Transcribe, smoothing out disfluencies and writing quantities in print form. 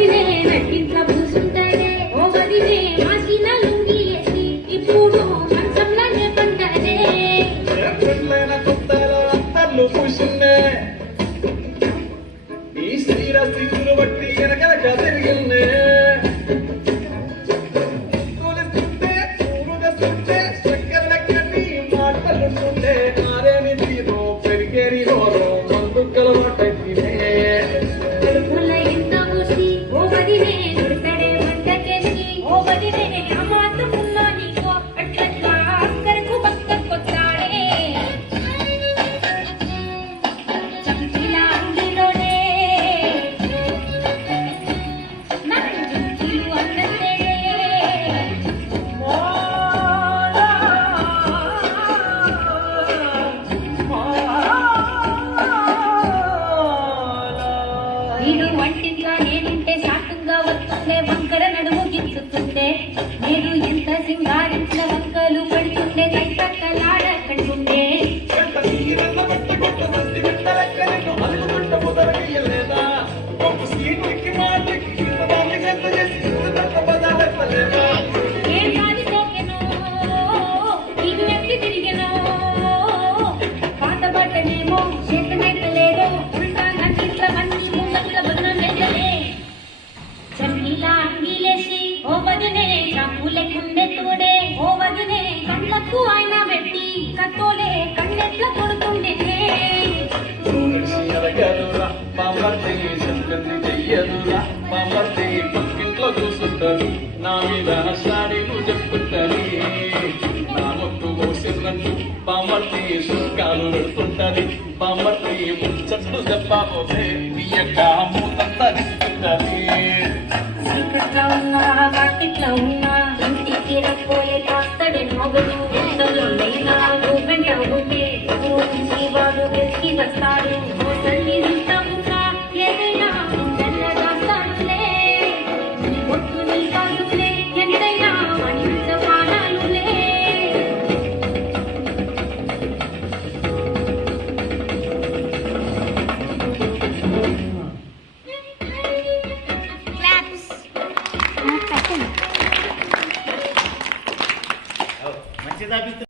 వదిలే నట్టింట్లో కూసుంటదే ఓ వదిలే మాసిన లుంగి ఎత్తి ఇప్పుడు మంచంలోనే పంటదే పెళ్ళైన కొత్తలో అత్తర్లు పూసిందే ఈ శ్రీర సింగులు బట్టి వెనకనక తిరిగిందే తొలిస్తుంటే చూరుగస్తుంటే చక్కెరలక్కని మాటలుంటుంటే నారేమి తీరు పెరిగేరి రోరు మందు కలవాటైతే కడుపుల ఎంత మూసి ఓ వదిలే కొడతడే వంటకేసి ఓ వదిలే అమాసమున్నా నీకో అట్లట్లా అక్కరకు పక్కకొచ్చాడే చంపిలా అంగిలోనే నా చుట్టూ అన్నదే వీడు వంటిగా నేనుంటే సాటుగా వస్తుండే వంకర నడుము గిచ్చుతుండే నేను ఎంత సింగారించిన వంకలు పడుతుండే కైతక్కలాడకంటుండే ఏం కాని సోకెనో ఇది ఎత్తి తిరిగెనో పాత బట్టనేమో చేతనైతలేదో ఉల్టా నన్నిట్ల అన్ని ముంగట్ల బదులే చమ్మిలా అంగిలేసి ఓ వదినే చాకులెక్కుండే తోడే ఓ వదినే కళ్ళకు ఆయన పెట్టి కత్తోలే కన్నెట్ల కొడుతుండే పక్కింట్లో చూస్తుంటారు నా మీద సాడీలు చెప్పుకుంటారు నా మొక్కు కోసినట్టు బామర్తి సుఖాలు పెడుతుంటారు బామర్తి ముచ్చట్లు చెప్పబోతే నీ యొక్క మూతంతా తీసుకుంటారు చీకట్లో ఉన్నా వాటిట్లో ఉన్నా ఇంటికి రక్కోలే కాస్తడే మొగలు ఎంతలో లేనా వెంట ఉంటే వాడు వెతికి వస్తాడు ఓ తల్లి ఇంత ఉన్నా ఏదైనా గుండెల్లో దాస్తాడులే నీ ఒట్టు నీ కాదులే ఎంతైనా మనింత పాడాలులే మంచిదా